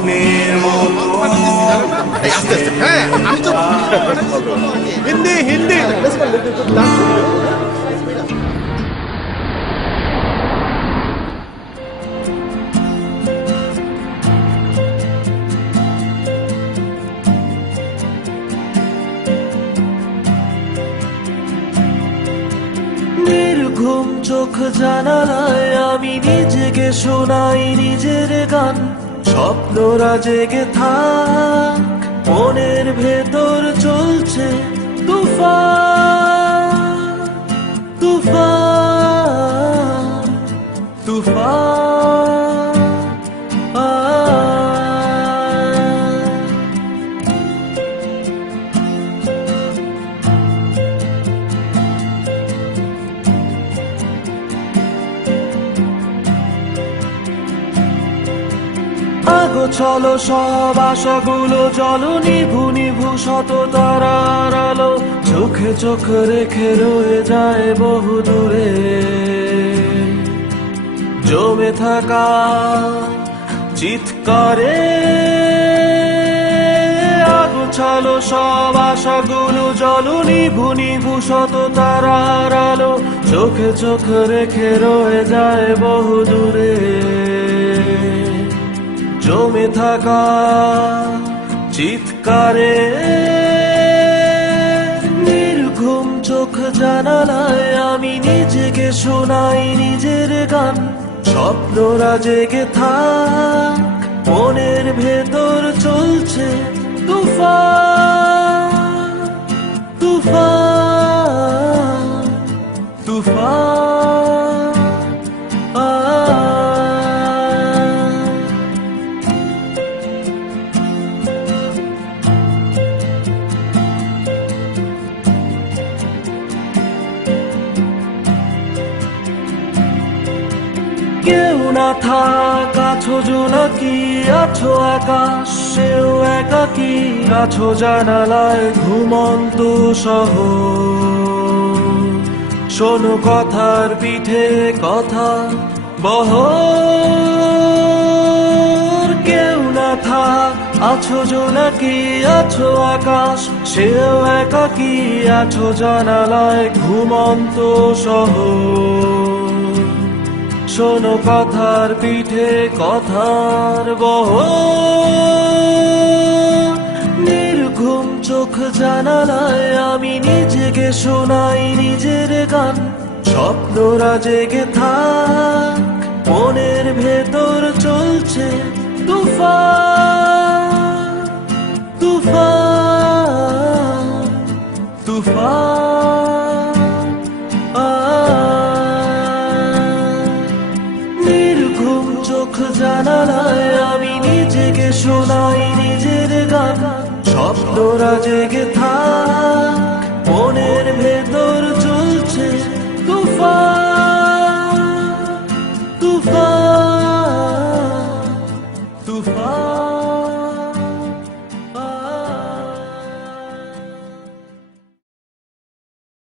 স্বপ্নের মতো হিন্দি হিন্দি নির্ঘুম চোখ জানালায় আমি নিজেকে শোনাই নিজের গান, স্বপ্নরা জেগে থাক, মনের ভেতর চলছে তুফান তুফান তুফান। আগো চলো সব আশাগুলো চলো, নিভু নিভু শত তারার আলো চোখে চোখ রেখে রয়ে যায় বহু দূরে জমে থাকা চিৎকারে। আগো চলো সব আশাগুলো চলো, নিভু নিভু শত তারার আলো চোখে চোখ রেখে রয়ে যায় বহু দূরে জমে থাকা চিৎকারে। নির্ঘুম চোখ জানালায় আমি নিজেকে শোনাই নিজের গান, স্বপ্নরা জেগে থাক, মনের ভেতর চলছে তুফান তুফান তুফান। কেউ না থাক আছো জোনাকি, আছো আকাশ সেও একাকি, আছো জানালায় ঘুমন্ত শহর, শোনো কথার পিঠে কথা বহর। কেউ না থাক আছো জোনাকি, আছো আকাশ সেও একাকি, আছো জানালায় ঘুমন্ত শহর, শোনো কথার পিঠে কথার বহর। নির্ঘুম চোখ জানালায় আমি নিজেকে শোনাই নিজের গান, স্বপ্নরা জেগে থাক, মনের ভেতর চলছে তুফান তুফান তুফান। নির্ঘুম চোখ জানালায় আমি নিজেকে শোনাই নিজের গান, স্বপ্নরা জেগে থাক,